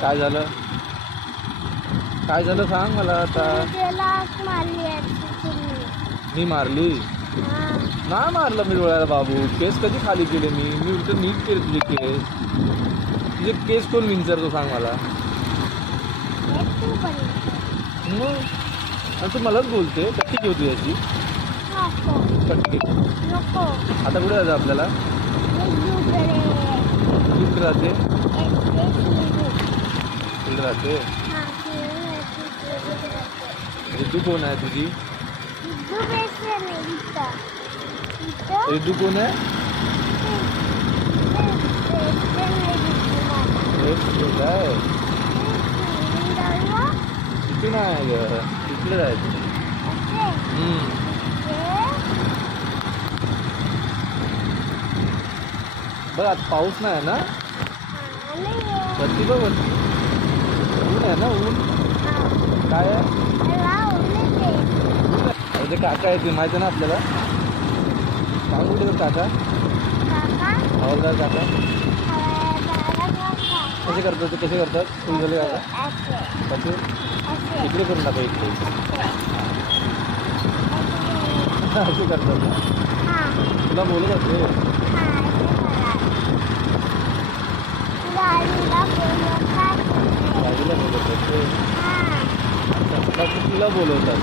काय झालं? काय झालं सांग मला आता. मी मारली? नाही मारलं मी डोळ्याला बाबू. केस कधी खाली केले मी? मी उलट नीट केले तुझे केस. तुझे केस कोण विंचारतो सांग मला? मग आणि तू मलाच बोलते. कट्टी घेऊ तू याची कट्टी. आता कुठे जायचं आपल्याला? कुठे राहते? कुठे राहते? रिद्धू कोण आहे तुझी? रिद्धू कोण आहे? काय इथे नाही ग, इकडे जायचं. बरं आता पाऊस नाही ना? वरती बघ वरती ऊन आहे ना. ऊन काय आहे? ते काका आहे ते माहिती आहे ना आपल्याला. सांग कुठे काका? हवालदार काका कसे करतात? ते कसे करतात? फुल झाले काका कसे? इकडे करून टाका इकडे. असे करतात ना? तुला बोलत असते. गाडीला बोलत असते. तुला बोलवतात.